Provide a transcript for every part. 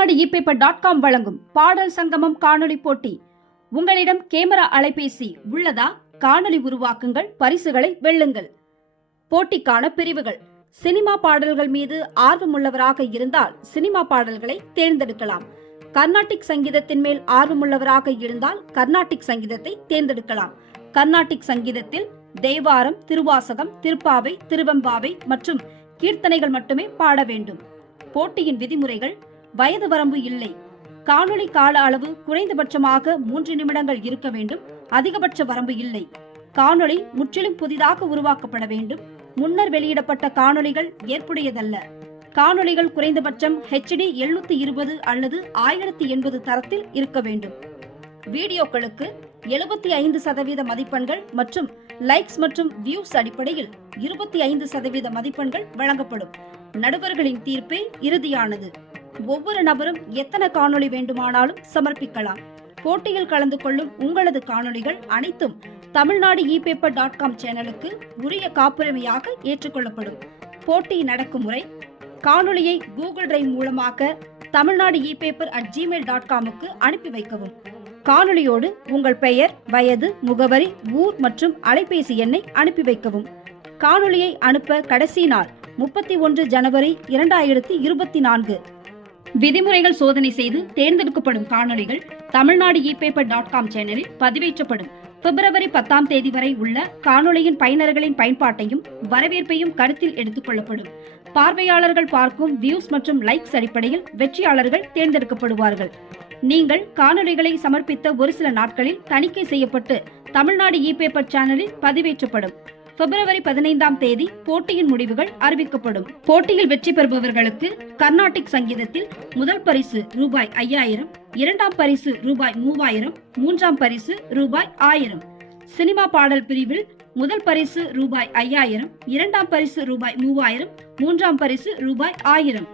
Tamil Nadu ePaper.com வழங்கும் பாடல் சங்கமம் காணொளி போட்டி. உங்களிடம் கேமரா அலைபேசி உள்ளதா? காணொளி உருவாக்குங்கள், பரிசுகளை வெல்லுங்கள். போட்டிக்கான பிரிவுகள்: சினிமா பாடல்கள் மீது ஆர்வமுள்ளவராக இருந்தால் சினிமா பாடல்களை தேர்ந்தெடுக்கலாம். கர்நாடிக் சங்கீதத்தின் மேல் ஆர்வமுள்ளவராக இருந்தால் கர்நாடிக் சங்கீதத்தை தேர்ந்தெடுக்கலாம். கர்நாடிக் சங்கீதத்தில் தேவாரம், திருவாசகம், திருப்பாவை, திருவெம்பாவை மற்றும் கீர்த்தனைகள் மட்டுமே பாட வேண்டும். போட்டியின் விதிமுறைகள்: வயது வரம்பு இல்லை. காணொளி கால அளவு குறைந்தபட்சமாக 3 நிமிடங்கள் இருக்க வேண்டும். அதிகபட்ச வரம்பு இல்லை. காணொளி முற்றிலும் புதிதாக உருவாக்கப்பட வேண்டும். முன்னர் வெளியிடப்பட்ட காணொளிகள் ஏற்புடையதல்ல. காணொளிகள் குறைந்தபட்சம் HD 720 அல்லது 1080 தரத்தில் இருக்க வேண்டும். வீடியோக்களுக்கு 75% மதிப்பெண்கள் மற்றும் லைக்ஸ் மற்றும் வியூஸ் அடிப்படையில் 25% மதிப்பெண்கள் வழங்கப்படும். நடுவர்களின் தீர்ப்பே இறுதியானது. ஒவ்வொரு நபரும் எத்தனை காணொளி வேண்டுமானாலும் சமர்ப்பிக்கலாம். போட்டியில் கலந்து கொள்ளும் உங்களது காணொளிகள் அனைத்தும் தமிழ்நாடு ePaper.com சேனலுக்கு உரிய காப்புரிமையாக ஏற்றுக்கொள்ளப்படும். போட்டி நடக்கும் முறை: காணொளியை கூகுள் டிரைவ் மூலமாக தமிழ்நாடு ePaper@gmail.com அனுப்பி வைக்கவும். காணொளியோடு உங்கள் பெயர், வயது, முகவரி, ஊர் மற்றும் அலைபேசி எண்ணை அனுப்பி வைக்கவும். காணொளியை அனுப்ப கடைசி நாள் 31 ஜனவரி 2024. விதிமுறைகள்: சோதனை செய்து தேர்ந்தெடுக்கப்படும் காணொளிகள் தமிழ்நாடு ePaper.com சேனலில் பதிவேற்றப்படும். பிப்ரவரி 10ஆம் தேதி வரை உள்ள காணொளியின் பயனர்களின் பயன்பாட்டையும் வரவேற்பையும் கருத்தில் எடுத்துக் கொள்ளப்படும். பார்வையாளர்கள் பார்க்கும் வியூஸ் மற்றும் லைக்ஸ் அடிப்படையில் வெற்றியாளர்கள் தேர்ந்தெடுக்கப்படுவார்கள். நீங்கள் காணொளிகளை சமர்ப்பித்த ஒரு சில நாட்களில் தணிக்கை செய்யப்பட்டு தமிழ்நாடு ePaper சேனலில் பதிவேற்றப்படும். பிப்ரவரி 15ஆம் தேதி போட்டியின் முடிவுகள் அறிவிக்கப்படும். போட்டியில் வெற்றி பெறுபவர்களுக்கு கர்நாடிக் சங்கீதத்தில் முதல் பரிசு ரூபாய் 5000, இரண்டாம் பரிசு ரூபாய் 3000, மூன்றாம் பரிசு ரூபாய் 1000. சினிமா பாடல் பிரிவில் முதல் பரிசு ரூபாய் 5000, இரண்டாம் பரிசு ரூபாய் 3000, மூன்றாம் பரிசு ரூபாய் 1000.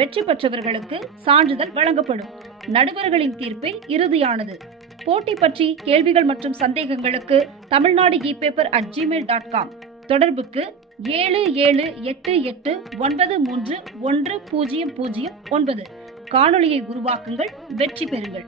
வெற்றி பெற்றவர்களுக்கு சான்றிதழ் வழங்கப்படும். நடுவர்களின் தீர்ப்பே இறுதியானது. போட்டி பற்றி கேள்விகள் மற்றும் சந்தேகங்களுக்கு தமிழ்நாடு ePaper@gmail.com தொடர்புக்கு 7788931009. காணொளியை உருவாக்குங்கள், வெற்றி பெறுங்கள்.